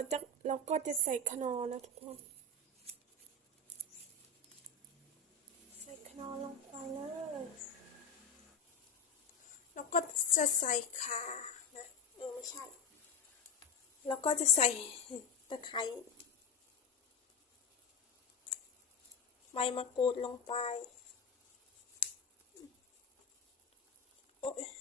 เราจะเราก็จะใส่ขนอนะทุกคน ใส่ขนอลงไปเลยแล้วก็จะใส่ขานะเออไม่ใช่ แล้วก็จะใส่ตะไคร้ใบมะกรูดลงไป โอ๊ย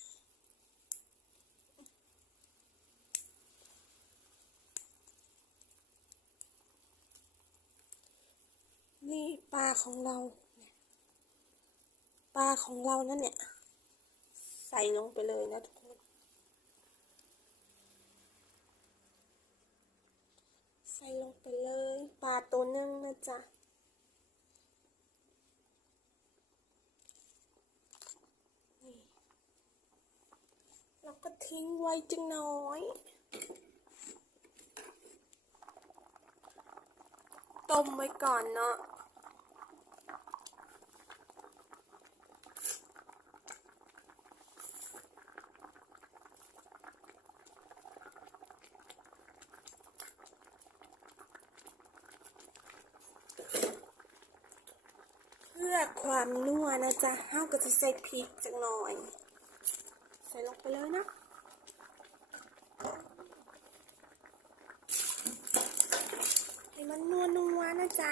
นี่ ปลาของเราเนี่ยปลาของเรานั่นเนี่ย ใส่ลงไปเลยนะทุกคน ใส่ลงไปเลย ปลาตัวนึงนะจ๊ะนี่แล้วก็ทิ้งไว้จังน้อยต้มไว้ก่อนเนาะ เพื่อความนัวนะจ๊ะเฮาก็จะใส่พริกจักหน่อย ใส่ลงไปเลยนะให้มันนัวนัวนะจ๊ะ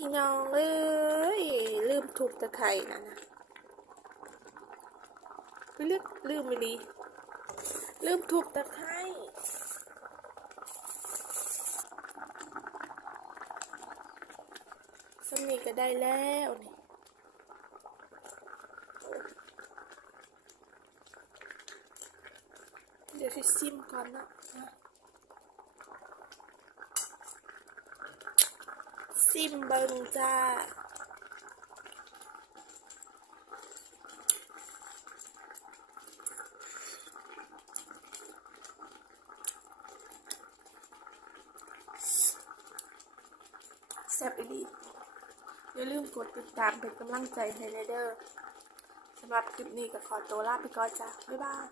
พี่น้องเอ้ยลืมถูกตะไคร่นะนะไปเลือกลืมไปดีลืมถูกตะไคร่สำนีก็ได้แล้วนี่เดี๋ยวจะซิมก่อนนะนะ ซิมเบิงจ้าแซ่บอีดีอย่าลืมกดติดตามเป็นกำลังใจให้ในเด้อสำหรับคลิปนี้ก็ขอตัวลาไปก่อนจ้าบ๊ายบาย